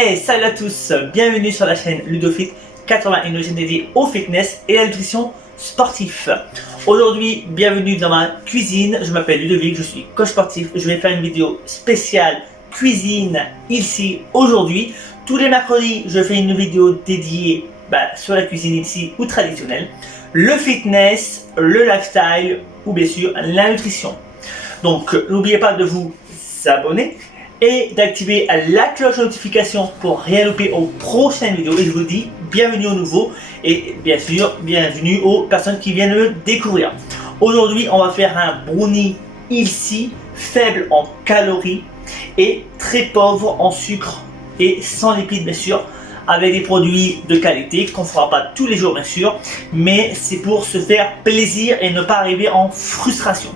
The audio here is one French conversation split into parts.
Hey, salut à tous, bienvenue sur la chaîne Ludofit 80, une chaîne dédiée au fitness et à la nutrition sportive. Aujourd'hui, bienvenue dans ma cuisine. Je m'appelle Ludovic, je suis coach sportif. Je vais faire une vidéo spéciale cuisine ici aujourd'hui. Tous les mercredis, je fais une vidéo dédiée sur la cuisine ici ou traditionnelle, le fitness, le lifestyle ou bien sûr la nutrition. Donc, n'oubliez pas de vous abonner et d'activer la cloche de notification pour rien louper aux prochaines vidéos. Et je vous dis bienvenue aux nouveaux et bien sûr bienvenue aux personnes qui viennent me découvrir. Aujourd'hui, on va faire un brownie ici, faible en calories et très pauvre en sucre et sans lipides bien sûr, avec des produits de qualité qu'on ne fera pas tous les jours bien sûr, mais c'est pour se faire plaisir et ne pas arriver en frustration.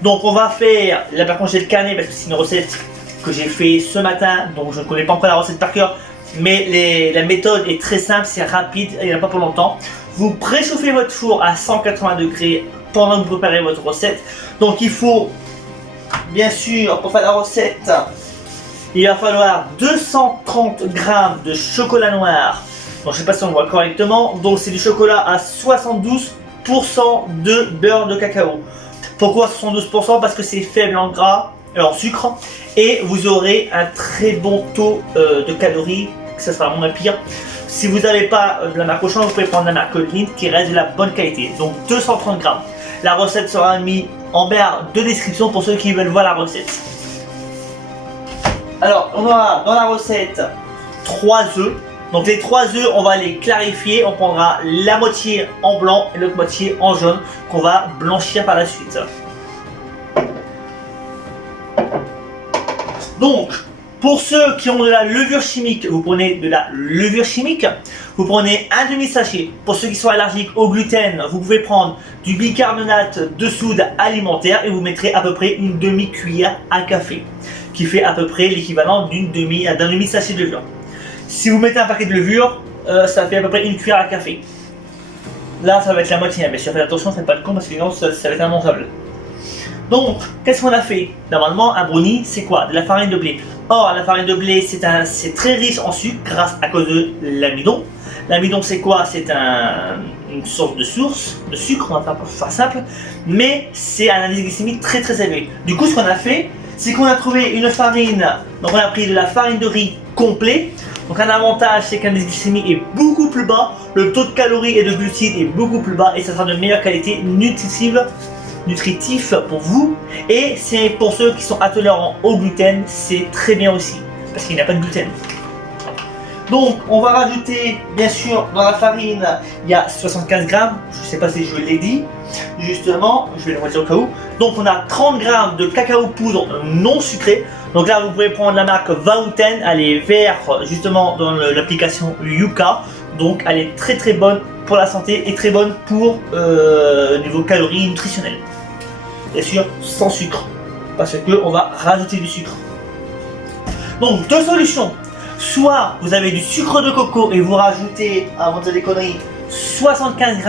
Donc on va faire, là par contre j'ai le carnet parce que c'est une recette que j'ai fait ce matin, donc je ne connais pas encore la recette par cœur, mais la méthode est très simple, c'est rapide, il n'y en a pas pour longtemps. Vous préchauffez votre four à 180 degrés pendant que vous préparez votre recette. Donc il faut, bien sûr, pour faire la recette, il va falloir 230 g de chocolat noir. Donc je ne sais pas si on le voit correctement, donc c'est du chocolat à 72% de beurre de cacao. Pourquoi 72%? Parce que c'est faible en gras, en sucre, et vous aurez un très bon taux de calories, ça sera moins pire. Si vous n'avez pas de la marque Auchan, vous pouvez prendre la marque Lindt qui reste de la bonne qualité, donc 230 g. La recette sera mise en barre de description pour ceux qui veulent voir la recette. Alors, on aura dans la recette 3 œufs. Donc les 3 œufs, on va les clarifier, on prendra la moitié en blanc et l'autre moitié en jaune qu'on va blanchir par la suite. Donc, pour ceux qui ont de la levure chimique, vous prenez de la levure chimique, vous prenez un demi-sachet. Pour ceux qui sont allergiques au gluten, vous pouvez prendre du bicarbonate de soude alimentaire et vous mettrez à peu près une demi-cuillère à café, qui fait à peu près l'équivalent d'un demi-sachet de levure. Si vous mettez un paquet de levure, ça fait à peu près une cuillère à café. Là, ça va être la moitié, mais faites attention, faites pas de con parce que sinon ça va être immangeable. Donc, qu'est-ce qu'on a fait? Normalement, un brownie, c'est quoi? De la farine de blé. Or, la farine de blé, c'est très riche en sucre grâce à cause de l'amidon. L'amidon, c'est quoi? C'est une sorte de sucre, on va faire simple, mais c'est un indice glycémique très très élevé. Du coup, ce qu'on a fait, c'est qu'on a trouvé une farine, donc on a pris de la farine de riz complet. Donc un avantage, c'est qu'un indice glycémique est beaucoup plus bas, le taux de calories et de glucides est beaucoup plus bas et ça sera de meilleure qualité nutritif pour vous. Et c'est pour ceux qui sont intolérants au gluten, c'est très bien aussi, parce qu'il n'y a pas de gluten. Donc on va rajouter, bien sûr, dans la farine, il y a 75 g, je ne sais pas si je l'ai dit, justement, je vais le mettre au cas où. Donc on a 30 g de cacao poudre non sucré. Donc là vous pouvez prendre la marque Vauten, elle est verte justement dans l'application Yuka. Donc elle est très très bonne pour la santé et très bonne pour niveau calories nutritionnelles. Bien sûr sans sucre, parce que on va rajouter du sucre. Donc deux solutions. Soit vous avez du sucre de coco et vous rajoutez, avant de dire des conneries, 75 g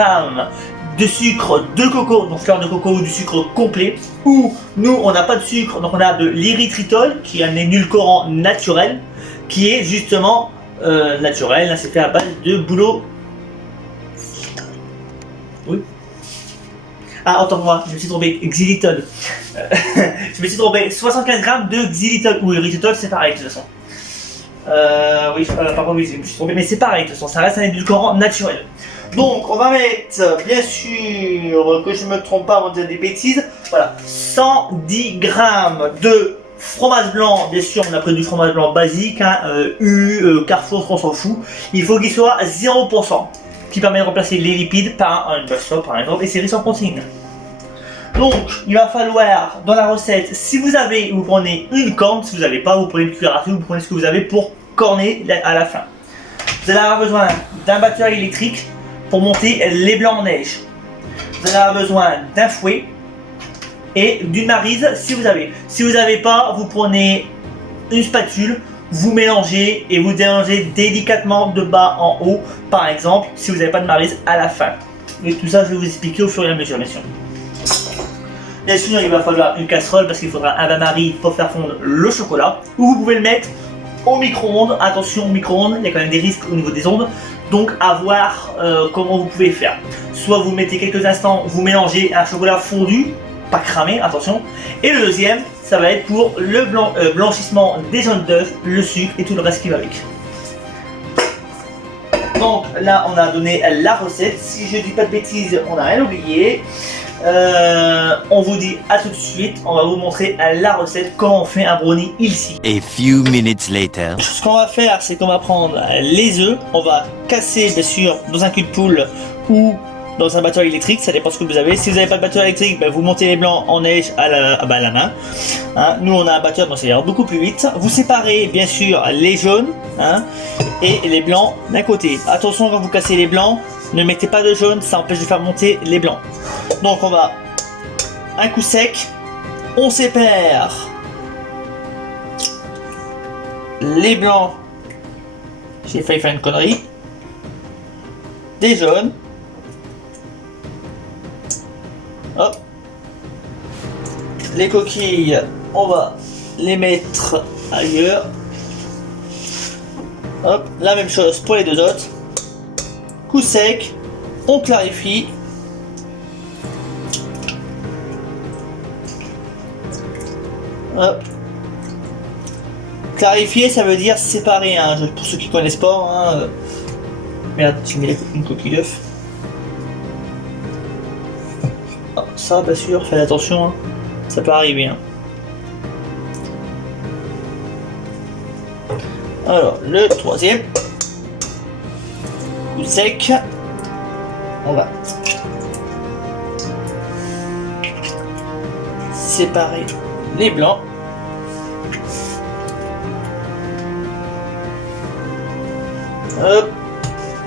de sucre de coco, donc fleur de coco ou du sucre complet, ou nous on n'a pas de sucre, donc on a de l'érythritol qui est un édulcorant naturel, qui est justement naturel, là c'est fait à base de bouleau. Oui. Ah, entends-moi, je me suis trompé, xylitol. Je me suis trompé, 75 g de xylitol ou érythritol, c'est pareil de toute façon. Oui, par contre, oui, je me suis trompé, mais c'est pareil de toute façon, ça reste un édulcorant naturel. Donc, on va mettre, bien sûr, que je ne me trompe pas avant de dire des bêtises, voilà, 110 g de fromage blanc, bien sûr, on a pris du fromage blanc basique, hein, Carrefour, on s'en fout, il faut qu'il soit 0%, qui permet de remplacer les lipides par une butter par exemple, et c'est riche en protéines. Donc, il va falloir, dans la recette, si vous avez, vous prenez une corne, si vous n'avez pas, vous prenez une cuillère à soupe, vous prenez ce que vous avez pour corner à la fin. Vous allez avoir besoin d'un batteur électrique pour monter les blancs en neige. Vous allez avoir besoin d'un fouet et d'une maryse si vous avez. Si vous n'avez pas, vous prenez une spatule, vous mélangez et vous délangez délicatement de bas en haut, par exemple, si vous n'avez pas de maryse à la fin. Et tout ça, je vais vous expliquer au fur et à mesure, bien sûr. Bien sûr, il va falloir une casserole parce qu'il faudra un bain-marie pour faire fondre le chocolat. Ou vous pouvez le mettre au micro-ondes. Attention au micro-ondes, il y a quand même des risques au niveau des ondes. Donc à voir comment vous pouvez faire. Soit vous mettez quelques instants, vous mélangez un chocolat fondu, pas cramé, attention. Et le deuxième, ça va être pour le blanchissement des jaunes d'œufs, le sucre et tout le reste qui va avec. Donc là on a donné la recette, si je dis pas de bêtises on n'a rien oublié. On vous dit à tout de suite, on va vous montrer la recette, comment on fait un brownie ici. A few minutes later. Ce qu'on va faire c'est qu'on va prendre les œufs, on va casser bien sûr dans un cul de poule ou dans un batteur électrique, ça dépend ce que vous avez. Si vous n'avez pas de batteur électrique, ben vous montez les blancs en neige à la main. Hein, nous on a un batteur donc ça ira beaucoup plus vite. Vous séparez bien sûr les jaunes et les blancs d'un côté. Attention quand vous cassez les blancs, ne mettez pas de jaune, ça empêche de faire monter les blancs. Donc on va un coup sec, on sépare les blancs, j'ai failli faire une connerie, des jaunes. Hop. Les coquilles, on va les mettre ailleurs. Hop, la même chose pour les deux autres. Coup sec, on clarifie. Hop. Clarifier, ça veut dire séparer, hein, pour ceux qui connaissent pas. Hein. Merde, j'ai mis une coquille d'œuf. Ah, ça, bien sûr, faites attention, hein. Ça peut arriver. Hein. Alors, le troisième. Coup sec. On va séparer les blancs. Hop.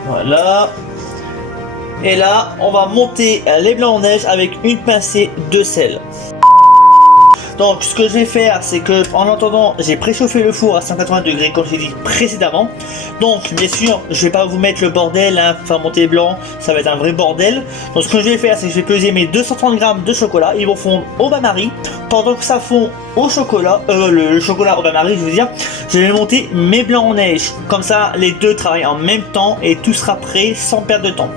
Voilà. Et là, on va monter les blancs en neige avec une pincée de sel. Donc ce que je vais faire, c'est que en attendant, j'ai préchauffé le four à 180 degrés comme j'ai dit précédemment. Donc bien sûr, je vais pas vous mettre le bordel, hein, faire monter les blancs, ça va être un vrai bordel. Donc ce que je vais faire, c'est que je vais peser mes 230 grammes de chocolat, ils vont fondre au bain-marie. Pendant que ça fond au chocolat, le chocolat au bain-marie, je veux dire, je vais monter mes blancs en neige. Comme ça, les deux travaillent en même temps et tout sera prêt sans perdre de temps.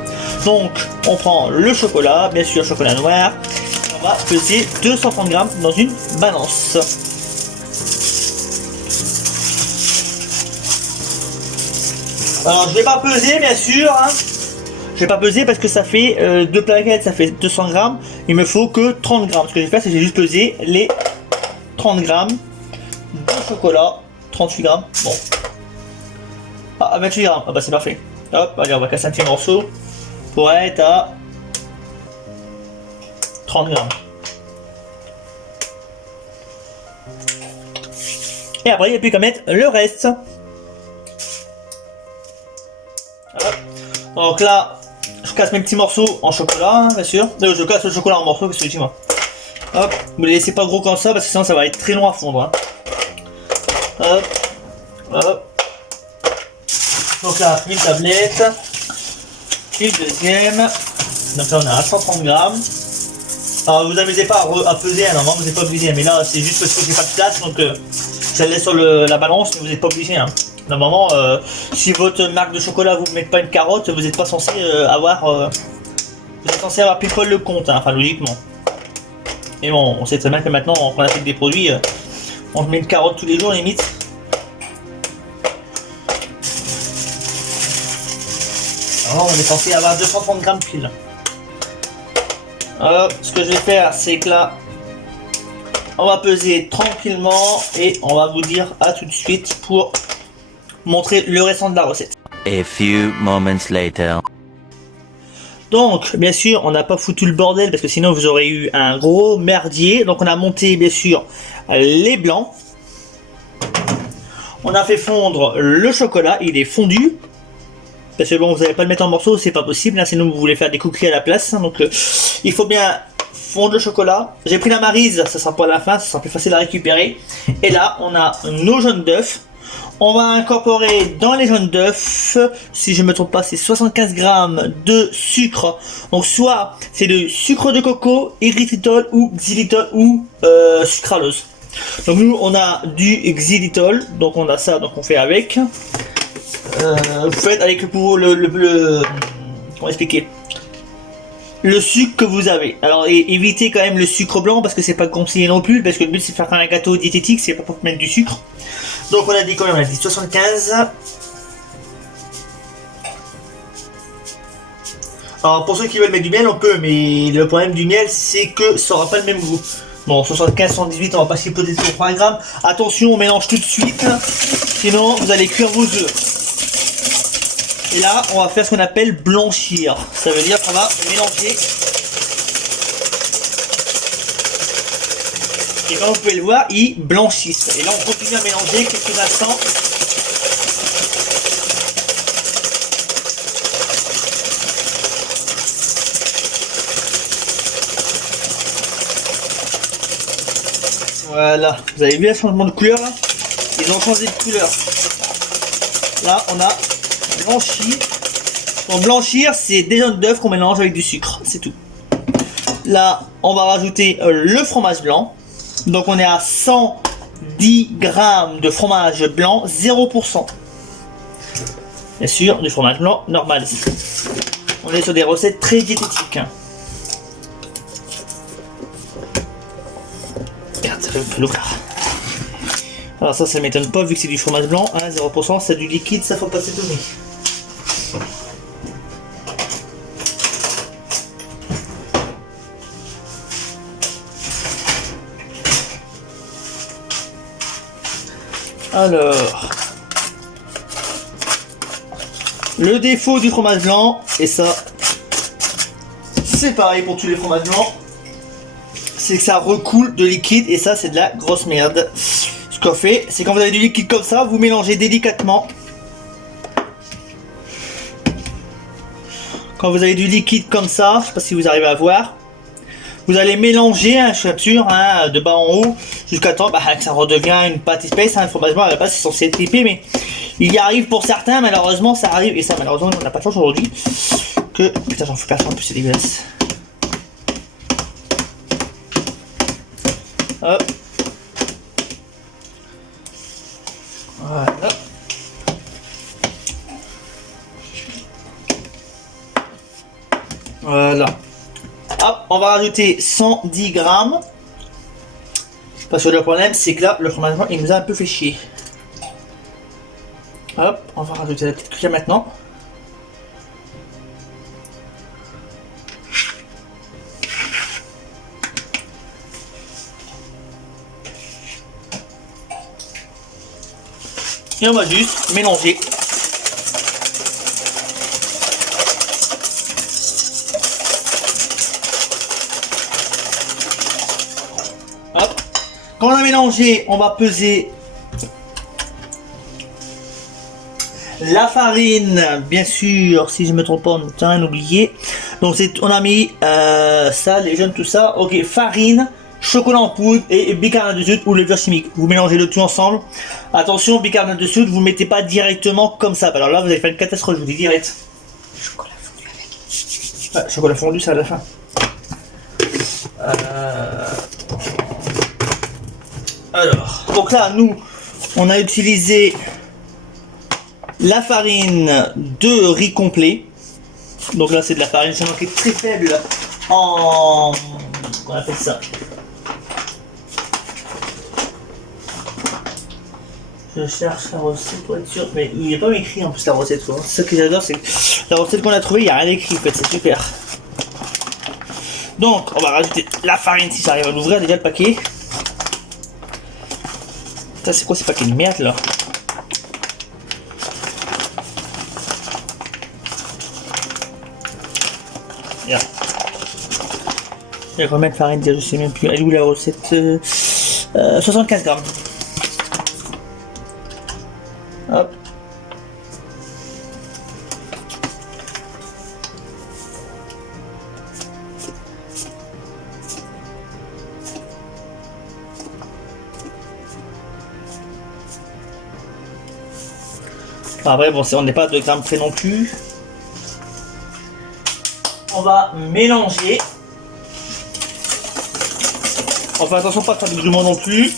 Donc on prend le chocolat, bien sûr chocolat noir. On va peser 230 grammes dans une balance. Alors je vais pas peser bien sûr. Hein. Je vais pas peser parce que ça fait deux plaquettes, ça fait 200 grammes. Il me faut que 30 grammes. Ce que je vais faire, c'est que j'ai juste pesé les 30 grammes de chocolat. 38 grammes. Bon. Ah, 28 grammes. Ah bah c'est parfait. Hop, allez, on va casser un petit morceau pour être à 30 grammes. Et après, il n'y a plus qu'à mettre le reste. Hop. Donc là, je casse mes petits morceaux en chocolat, hein, bien sûr. Je casse le chocolat en morceaux, qu'est-ce que tu dis moi. Hop, ne les laissez pas gros comme ça parce que sinon ça va être très long à fondre. Hein. Hop, hop. Donc là, une tablette. Une deuxième. Donc là, on a à 130 grammes. Alors vous amusez pas à peser, hein, normalement vous n'êtes pas obligé, mais là c'est juste parce que j'ai pas de place, donc ça laisse sur la balance, mais vous n'êtes pas obligé. Hein. Normalement, si votre marque de chocolat vous ne met pas une carotte, vous n'êtes pas censé avoir, vous êtes censé avoir pile poil le compte, hein, enfin logiquement. Mais bon, on sait très bien que maintenant, quand on achète des produits, on met une carotte tous les jours limite. Alors on est censé avoir 230 grammes pile. Alors, ce que je vais faire, c'est que là, on va peser tranquillement et on va vous dire à tout de suite pour montrer le restant de la recette. A few moments later. Donc, bien sûr, on n'a pas foutu le bordel parce que sinon vous aurez eu un gros merdier. Donc, on a monté, bien sûr, les blancs. On a fait fondre le chocolat, il est fondu. Parce que bon, vous n'allez pas le mettre en morceaux, c'est pas possible, hein, sinon vous voulez faire des cookies à la place. Hein, donc il faut bien fondre le chocolat. J'ai pris la maryse, ça sera pas à la fin, ça sera plus facile à récupérer. Et là, on a nos jaunes d'œufs. On va incorporer dans les jaunes d'œufs, si je ne me trompe pas, c'est 75 grammes de sucre. Donc soit c'est de sucre de coco, érythritol ou xylitol ou sucralose. Donc nous on a du xylitol, donc on a ça, donc on fait avec. Vous faites avec comment expliquer, le sucre que vous avez. Alors évitez quand même le sucre blanc parce que c'est pas conseillé non plus, parce que le but c'est de faire un gâteau diététique, c'est pas pour mettre du sucre. Donc on a dit combien? On a dit 75. Alors pour ceux qui veulent mettre du miel on peut, mais le problème du miel c'est que ça aura pas le même goût. Bon, 75, 118, on va pas chipoter sur 3 grammes. Attention, on mélange tout de suite, sinon vous allez cuire vos œufs. Et là, on va faire ce qu'on appelle blanchir. Ça veut dire qu'on va mélanger. Et comme vous pouvez le voir, ils blanchissent. Et là, on continue à mélanger quelques instants. Voilà, vous avez vu le changement de couleur là? Ils ont changé de couleur. Là, on a blanchi. Pour blanchir, c'est des jaunes d'œufs qu'on mélange avec du sucre, c'est tout. Là, on va rajouter le fromage blanc. Donc, on est à 110 grammes de fromage blanc, 0%. Bien sûr, du fromage blanc normal. On est sur des recettes très diététiques. Regarde, ça fait un peu lourd. Alors ça m'étonne pas vu que c'est du fromage blanc, hein, 0%, c'est du liquide, ça faut pas s'étonner. Alors, le défaut du fromage blanc, et ça, c'est pareil pour tous les fromages blancs, c'est que ça recoule de liquide, et ça c'est de la grosse merde. Ce qu'on fait, c'est quand vous avez du liquide comme ça, vous mélangez délicatement. Quand vous avez du liquide comme ça, je sais pas si vous arrivez à voir, vous allez mélanger, hein, je suis sûr, hein, de bas en haut, jusqu'à temps que ça redevient une pâte épaisse. Hein, le fromage blanc à la base c'est censé être épais, mais il y arrive pour certains, malheureusement ça arrive, et ça malheureusement on n'a pas de chance aujourd'hui. Que putain, j'en fous personne, en plus c'est dégueulasse. Hop. Voilà. Voilà. Hop, on va rajouter 110 grammes. Parce que le problème, c'est que là, le fromage blanc, il nous a un peu fait chier. Hop, on va rajouter la petite cuillère maintenant. Et on va juste mélanger. Hop. Quand on a mélangé, on va peser la farine, bien sûr, si je me trompe pas, on n'a rien oublié. Donc on a mis ça, les jaunes, tout ça. Ok, farine, chocolat en poudre et bicarbonate de soude ou levure chimique. Vous mélangez le tout ensemble. Attention, bicarbonate de soude, vous ne mettez pas directement comme ça. Alors là, vous allez faire une catastrophe, je vous dis direct. Chocolat fondu avec. Ah, chocolat fondu, c'est à la fin. Alors, donc là, nous, on a utilisé la farine de riz complet. Donc là, c'est de la farine qui est très faible en... Qu'on appelle ça. Je cherche la recette pour être sûr, mais il n'est pas écrit en plus la recette. C'est ça que j'adore, c'est que la recette qu'on a trouvée, il n'y a rien écrit en fait, c'est super. Donc, on va rajouter la farine si j'arrive à l'ouvrir déjà le paquet. Ça, c'est quoi ces paquets de merde là? Regarde. Il y a combien de farine déjà, je sais même plus. Elle est où la recette? 75 grammes. Hop. Après, bon, on n'est pas à 2 grammes près non plus. On va mélanger. On fait attention pas de faire du grumeau non plus.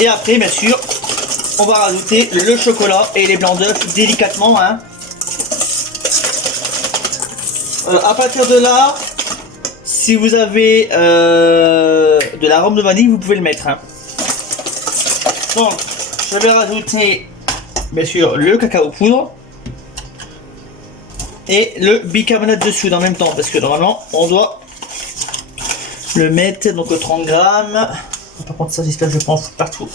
Et après, bien sûr, on va rajouter le chocolat et les blancs d'œufs délicatement. Hein. À partir de là, si vous avez de l'arôme de vanille, vous pouvez le mettre. Hein. Donc, je vais rajouter, bien sûr, le cacao poudre et le bicarbonate de soude en même temps, parce que normalement, on doit le mettre, donc 30 grammes. Par contre, ça, j'espère que je prends partout.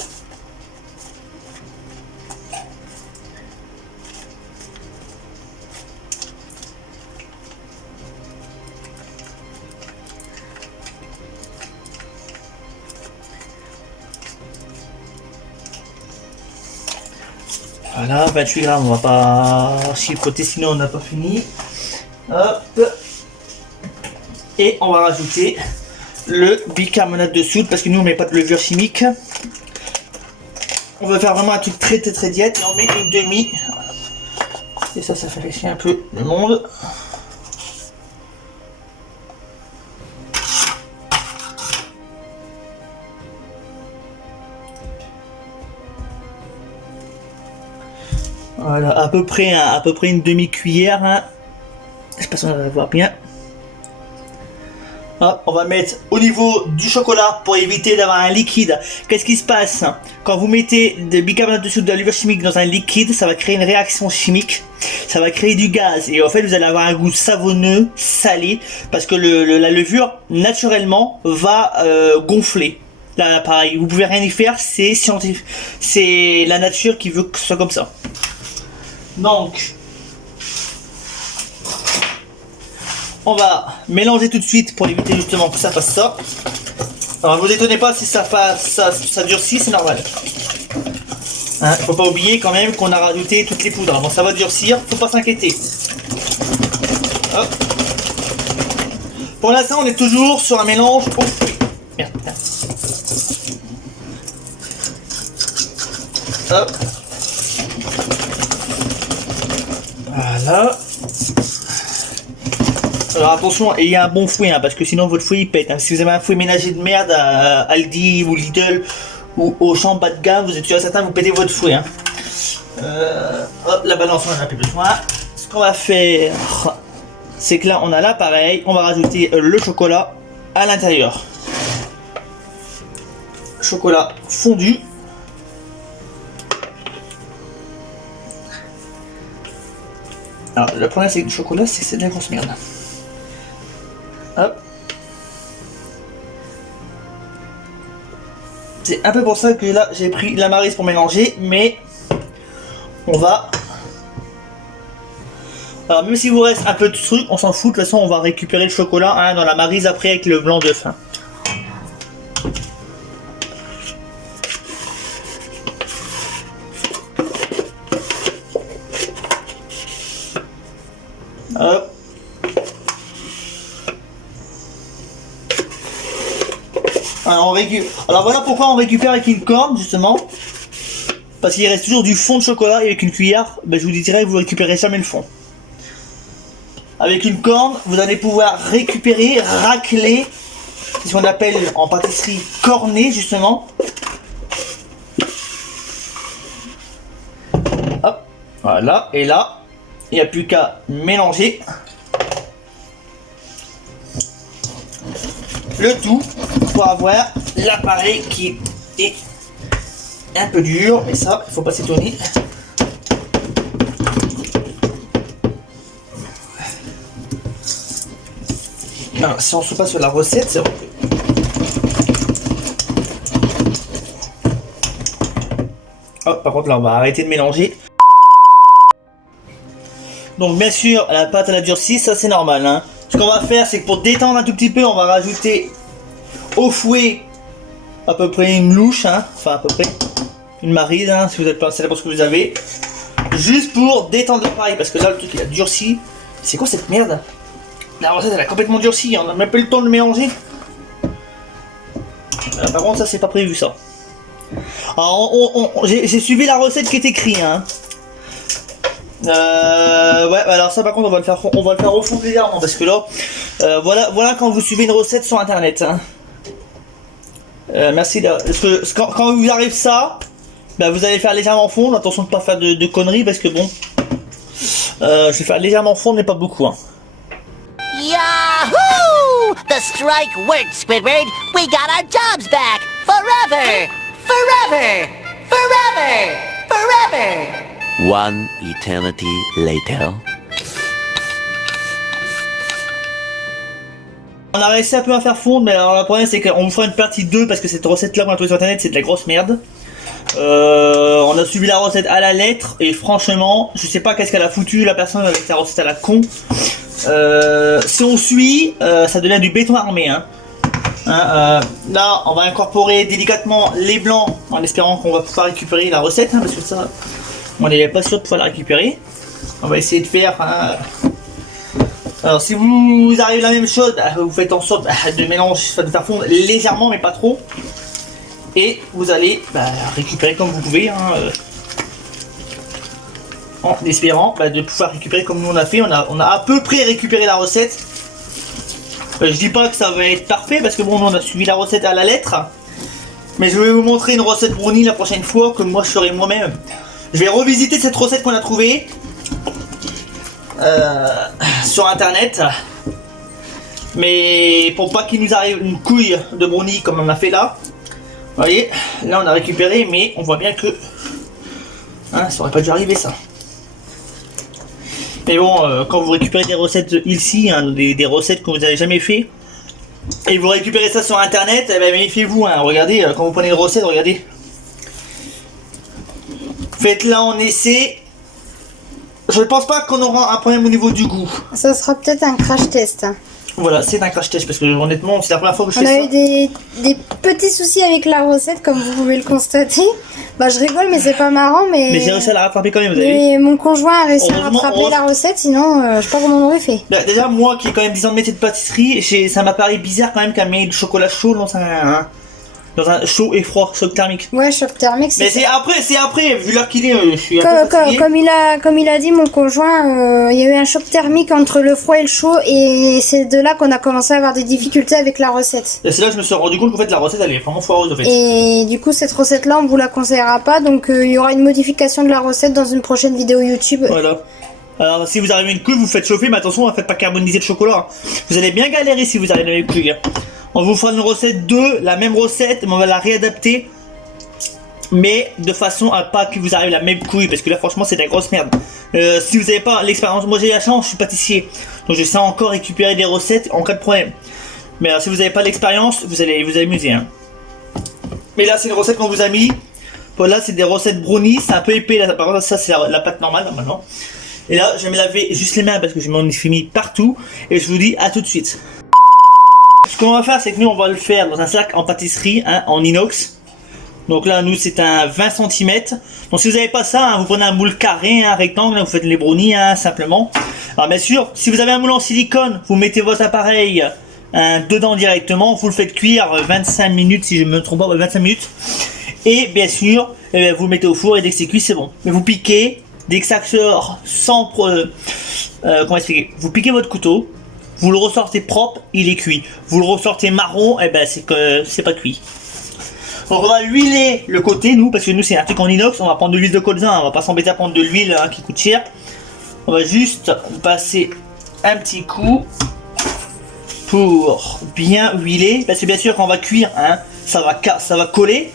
Voilà, 28 grammes, on va pas chipoter sinon on n'a pas fini. Hop. Et on va rajouter le bicarbonate de soude parce que nous on met pas de levure chimique. On veut faire vraiment un truc très diète et on met une demi. Et ça fait réussir un peu le monde. Voilà, à peu près une demi-cuillère. Hein. Je sais pas si on va voir bien. Hop, on va mettre au niveau du chocolat pour éviter d'avoir un liquide. Qu'est-ce qui se passe quand vous mettez de bicarbonate de soude, de la levure chimique dans un liquide? Ça va créer une réaction chimique. Ça va créer du gaz et en fait vous allez avoir un goût savonneux, salé, parce que la levure naturellement va gonfler. Là, pareil, vous pouvez rien y faire, c'est scientifique, c'est la nature qui veut que ce soit comme ça. Donc, on va mélanger tout de suite pour éviter justement que ça fasse ça. Alors, ne vous étonnez pas si ça durcit, c'est normal. Hein, faut pas oublier quand même qu'on a rajouté toutes les poudres. Donc ça va durcir, faut pas s'inquiéter. Hop. Pour l'instant, on est toujours sur un mélange au fruit. Merde, putain. Hop. Voilà. Alors attention, ayez un bon fouet, hein, parce que sinon votre fouet il pète. Hein. Si vous avez un fouet ménager de merde à Aldi ou Lidl ou au champ bas de gamme, vous êtes sûr certain, vous pétez votre fouet. Hein. Hop, la balance, on en a plus besoin. Ce qu'on va faire, c'est que là on a l'appareil, on va rajouter le chocolat à l'intérieur. Chocolat fondu. Alors le problème c'est que le chocolat c'est de la grosse merde. Hop. C'est un peu pour ça que là j'ai pris la maryse pour mélanger, mais on va... Alors même s'il vous reste un peu de truc, on s'en fout, de toute façon on va récupérer le chocolat hein, dans la maryse après avec le blanc d'œuf. Hein. Hop. Alors voilà pourquoi on récupère avec une corne justement. Parce qu'il reste toujours du fond de chocolat et avec une cuillère, ben, je vous dirais que vous récupérez jamais le fond. Avec une corne, vous allez pouvoir récupérer, racler, c'est ce qu'on appelle en pâtisserie corner justement. Hop, voilà, et là, il n'y a plus qu'à mélanger le tout pour avoir l'appareil qui est un peu dur, mais ça, il faut pas s'étonner. Alors, si on se passe sur la recette, c'est hop, par contre là on va arrêter de mélanger. Donc bien sûr la pâte elle a durci, ça c'est normal hein. Ce qu'on va faire c'est que pour détendre un tout petit peu on va rajouter au fouet à peu près une louche hein. Enfin à peu près une maryse hein, si vous êtes pas, c'est pour ce que vous avez. Juste pour détendre l'appareil parce que là le truc il a durci. C'est quoi cette merde? La recette elle a complètement durci, on n'a même pas eu le temps de le mélanger. Par contre ça c'est pas prévu ça. Alors j'ai suivi la recette qui est écrite hein. Ouais alors ça par contre on va le faire au fond légèrement parce que là voilà quand vous suivez une recette sur internet hein. Merci. Parce que quand vous arrive ça, bah, vous allez faire légèrement fondre. Attention de pas faire de conneries parce que bon, je vais faire légèrement fondre mais pas beaucoup. Hein. Yahoo! The strike worked, Squidward. We got our jobs back forever, forever, forever, forever. One eternity later. On a réussi un peu à faire fondre, mais alors le problème c'est qu'on vous fera une partie 2 parce que cette recette là qu'on a trouvée sur internet c'est de la grosse merde. On a suivi la recette à la lettre et franchement je sais pas qu'est-ce qu'elle a foutu la personne avec sa recette à la con. Si on suit, ça devient du béton armé. Hein. Là on va incorporer délicatement les blancs en espérant qu'on va pouvoir récupérer la recette hein, parce que ça on n'est pas sûr de pouvoir la récupérer. On va essayer de faire... Alors si vous arrivez la même chose, vous faites en sorte de mélanger, de faire fondre légèrement mais pas trop. Et vous allez récupérer comme vous pouvez. Hein, en espérant de pouvoir récupérer comme nous on a fait. On a à peu près récupéré la recette. Je dis pas que ça va être parfait parce que bon on a suivi la recette à la lettre. Mais je vais vous montrer une recette brownie la prochaine fois que moi je ferai moi-même. Je vais revisiter cette recette qu'on a trouvée. Sur internet, mais pour pas qu'il nous arrive une couille de brownie comme on a fait là. Vous voyez, là on a récupéré, mais on voit bien que ça aurait pas dû arriver ça. Mais bon, quand vous récupérez des recettes ici, hein, des recettes que vous n'avez jamais fait, et vous récupérez ça sur internet, eh ben, méfiez-vous. Hein, regardez, quand vous prenez une recette, regardez, faites-la en essai. Je ne pense pas qu'on aura un problème au niveau du goût. Ça sera peut-être un crash test. Voilà, c'est un crash test parce que honnêtement, c'est la première fois que je fais ça. On a ça. eu des petits soucis avec la recette, comme vous pouvez le constater. Bah, je rigole, mais c'est pas marrant. Mais j'ai réussi à la rattraper quand même, vous avez vu. Mais mon conjoint a réussi à Heureusement, rattraper la recette, sinon je sais pas comment on aurait fait. Déjà, moi qui ai quand même 10 ans de métier de pâtisserie, ça m'apparaît bizarre quand même qu'elle met du chocolat chaud dans un chaud et froid, choc thermique. Ouais, choc thermique, mais c'est après, vu l'heure qu'il est, je suis un peu fatigué. Comme il a dit, mon conjoint, il y a eu un choc thermique entre le froid et le chaud, et c'est de là qu'on a commencé à avoir des difficultés avec la recette. Et c'est là que je me suis rendu compte qu'en fait la recette elle est vraiment foireuse en fait. Et du coup, cette recette-là, on vous la conseillera pas, donc il y aura une modification de la recette dans une prochaine vidéo YouTube. Voilà. Alors si vous arrivez à une couille, vous faites chauffer, mais attention, ne faites pas carboniser le chocolat. Vous allez bien galérer si vous arrivez à une couille. On vous fera une recette 2, la même recette, mais on va la réadapter. Mais de façon à pas que vous arrive la même couille, parce que là franchement c'est de la grosse merde. Si vous n'avez pas l'expérience, moi j'ai la chance, je suis pâtissier. Donc je sais encore récupérer des recettes en cas de problème. Mais alors, si vous n'avez pas l'expérience, vous allez vous amuser. Hein. Mais là c'est une recette qu'on vous a mis. Bon, là c'est des recettes brownies, c'est un peu épais. Là, par contre ça c'est la pâte normale normalement. Et là je vais me laver juste les mains parce que je m'en ai mis partout. Et je vous dis à tout de suite. Ce qu'on va faire, c'est que nous on va le faire dans un sac en pâtisserie, hein, en inox. Donc là, nous c'est un 20 cm. Donc si vous n'avez pas ça, hein, vous prenez un moule carré, un rectangle, vous faites les brownies hein, simplement. Alors bien sûr, si vous avez un moule en silicone, vous mettez votre appareil dedans directement, vous le faites cuire 25 minutes, si je ne me trompe pas, 25 minutes. Et bien sûr, vous le mettez au four et dès que c'est cuit, c'est bon. Mais vous piquez, dès que ça sort sans... comment expliquer ? Vous piquez votre couteau. Vous le ressortez propre, il est cuit. Vous le ressortez marron, et ben c'est que c'est pas cuit. Donc on va huiler le côté, nous, parce que nous c'est un truc en inox, on va prendre de l'huile de colza, on va pas s'embêter à prendre de l'huile hein, qui coûte cher. On va juste passer un petit coup pour bien huiler, parce que bien sûr quand on va cuire, hein, ça va coller.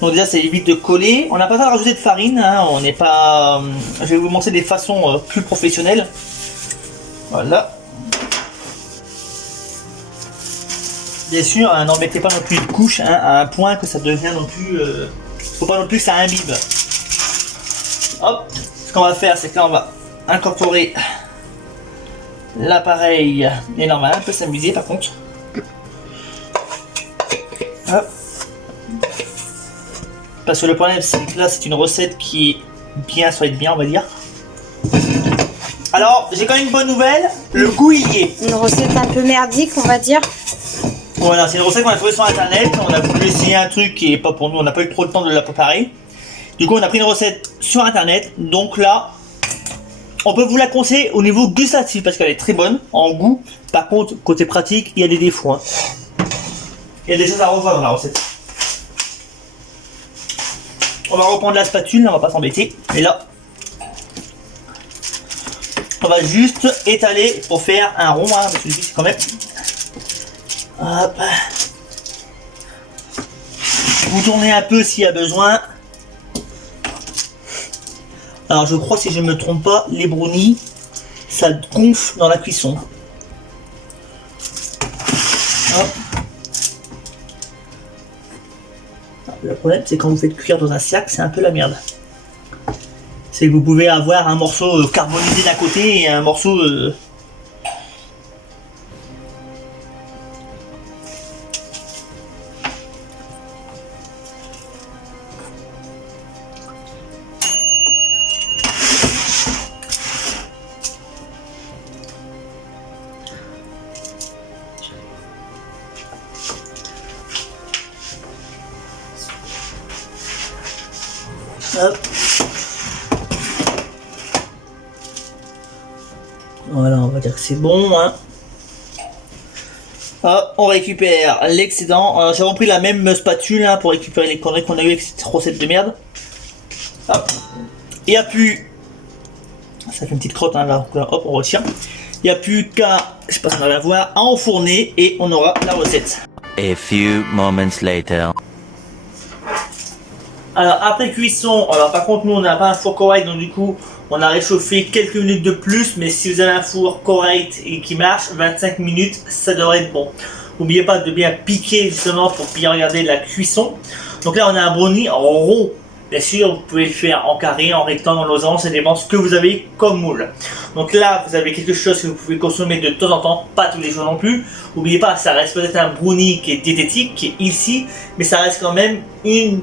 Donc déjà ça évite de coller. On n'a pas besoin de rajouter de farine, hein, on n'est pas. Je vais vous montrer des façons plus professionnelles. Voilà. Bien sûr, hein, n'en mettez pas non plus une couche hein, à un point que ça devient non plus... faut pas non plus que ça imbibe. Hop, ce qu'on va faire, c'est que là on va incorporer l'appareil. Et normal, on peut s'amuser par contre. Hop. Parce que le problème, c'est que là c'est une recette qui est bien, ça va être bien, on va dire. Alors, j'ai quand même une bonne nouvelle, le goût il y est. Une recette un peu merdique, on va dire. Voilà, c'est une recette qu'on a trouvée sur internet, on a voulu essayer un truc qui est pas pour nous, on n'a pas eu trop le temps de la préparer. Du coup on a pris une recette sur internet, donc là, on peut vous la conseiller au niveau gustatif parce qu'elle est très bonne en goût. Par contre, côté pratique, il y a des défauts. Hein. Il y a des choses à revoir dans la recette. On va reprendre la spatule, on va pas s'embêter. Mais là, on va juste étaler pour faire un rond, hein, parce que c'est quand même. Hop. Vous tournez un peu s'il y a besoin. Alors je crois, si je ne me trompe pas, les brownies, ça gonfle dans la cuisson. Hop. Le problème, c'est quand vous faites cuire dans un cercle, c'est un peu la merde. C'est que vous pouvez avoir un morceau carbonisé d'un côté et un morceau... Hop. Voilà, on va dire que c'est bon. Hein. Hop, on récupère l'excédent. J'ai repris la même spatule hein, pour récupérer les conneries qu'on a eu avec cette recette de merde. Hop. Il n'y a plus... Ça fait une petite crotte hein, là. Hop, on retire. Il n'y a plus qu'à... Je sais pas si on va la voir. À enfourner et on aura la recette. A few moments later. Alors après cuisson, alors par contre nous on n'a pas un four correct donc du coup on a réchauffé quelques minutes de plus, mais si vous avez un four correct et qui marche, 25 minutes ça devrait être bon. N'oubliez pas de bien piquer justement pour bien regarder la cuisson. Donc là on a un brownie en rond, bien sûr vous pouvez le faire en carré, en rectangle, en losange, ça dépend ce que vous avez comme moule. Donc là vous avez quelque chose que vous pouvez consommer de temps en temps, pas tous les jours non plus. N'oubliez pas, ça reste peut-être un brownie qui est diététique, qui est ici, mais ça reste quand même une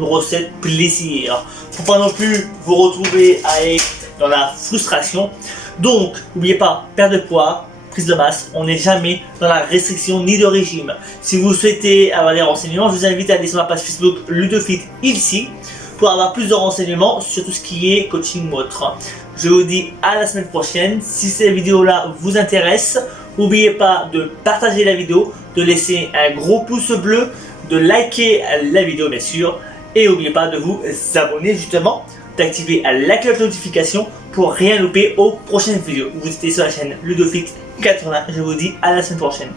recette plaisir. Faut pas non plus vous retrouver à être dans la frustration. Donc, n'oubliez pas, perte de poids, prise de masse, on n'est jamais dans la restriction ni de régime. Si vous souhaitez avoir des renseignements, je vous invite à aller sur ma page Facebook Ludofit ici pour avoir plus de renseignements sur tout ce qui est coaching ou autre. Je vous dis à la semaine prochaine. Si cette vidéo là vous intéresse, n'oubliez pas de partager la vidéo, de laisser un gros pouce bleu, de liker la vidéo bien sûr. Et n'oubliez pas de vous abonner justement, d'activer la cloche de notification pour rien louper aux prochaines vidéos. Vous étiez sur la chaîne Ludofit 80. Je vous dis à la semaine prochaine.